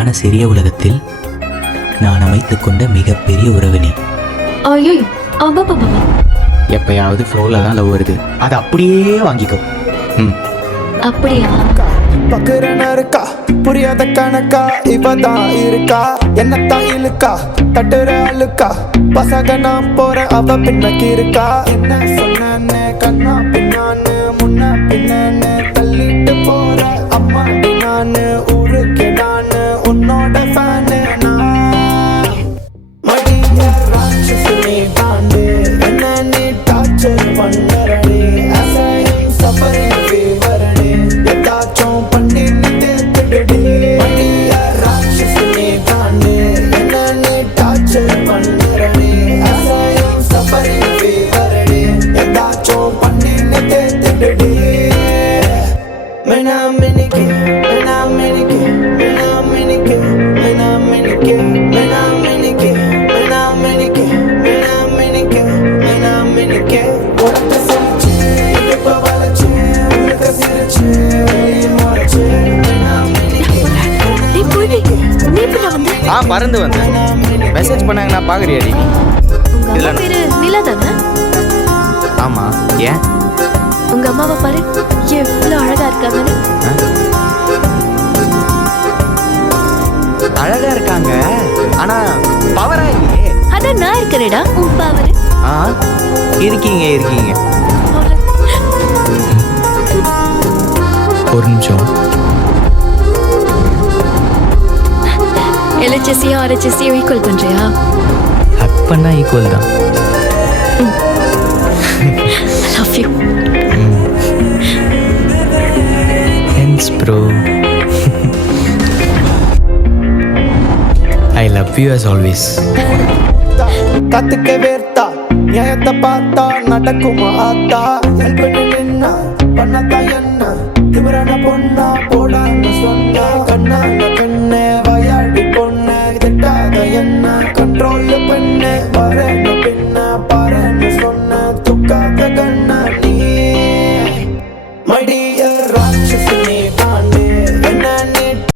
எனக்கான சிறிய உலகத்தில் நான் அமைத்துக் கொண்ட மிகப்பெரிய உறவினி. ஐயோ அப்பா, எப்பயாவது ஃப்ளோவில் தான் லவ் வருது, அதை அப்படியே வாங்கிக்கோ. அப்படியா? பக்குறன இருக்கா, புரியாத கணக்கா, இவதான் இருக்கா, என்னத்தான் இழுக்கா, தட்டுற அழுக்கா, பசங்க நான் போறேன் அவ பின்னக்கு இருக்கா. என்ன சொன்னேன்னு கண்ணா பின்னான்னு முன்ன பின்னன்னு தள்ளிட்டு போற அம்மா நானு, ஊருக்கு நானு உன்னோட ஃபேனு நான். மடிய ராட்சசுனி தாண்டு என்ன நீ டார்ச்சர் பண்ணறடி, அசையும் சஃபரிங் ஃபீவரடி, ஏதாச்சும் பண்ணி தேத்துடுடி. மடிய ராட்சசுனி தாண்டு என்ன நீ டார்ச்சர் பண்ணறடி, அசையும் சஃபரிங் ஃபீவரடி, ஏதாச்சும் பண்ணி தேத்துடுடி. மினிக்கு பறந்து வந்தேன். மெசேஜ் பண்ணாங்க, நான் பாக்குறியாடி? உங்க அம்மா பேரு நிலா தானே? ஆமா. ஏன்? உங்க அம்மாவை பாரு, எவ்வளவு அழகா இருக்காங்கன்னு. அழகா இருக்காங்க, ஆனா பவரா இல்லையே. அதான் நான் இருக்கிறேடா, உன் பவர். இருக்கீங்க. ஒரு நிமிஷம். எல்ஹெச்எஸ்சியும் ஆர்ஹெச்எஸ்சியும் ஈக்குவல் பண்றியா? ஹக் பண்ணா ஈக்குவல் தான். Love you. Thanks bro. I love you as always. கத்துக்க வேர்த்தா, நியாயத்தை பார்த்தா நடக்குமா ஆத்தா, ஹெல்ப் பண்ணி நின்னா பண்ணத்தா என்ன, திமிரான பொண்ணா போடான்னு சொன்னா கண்ணு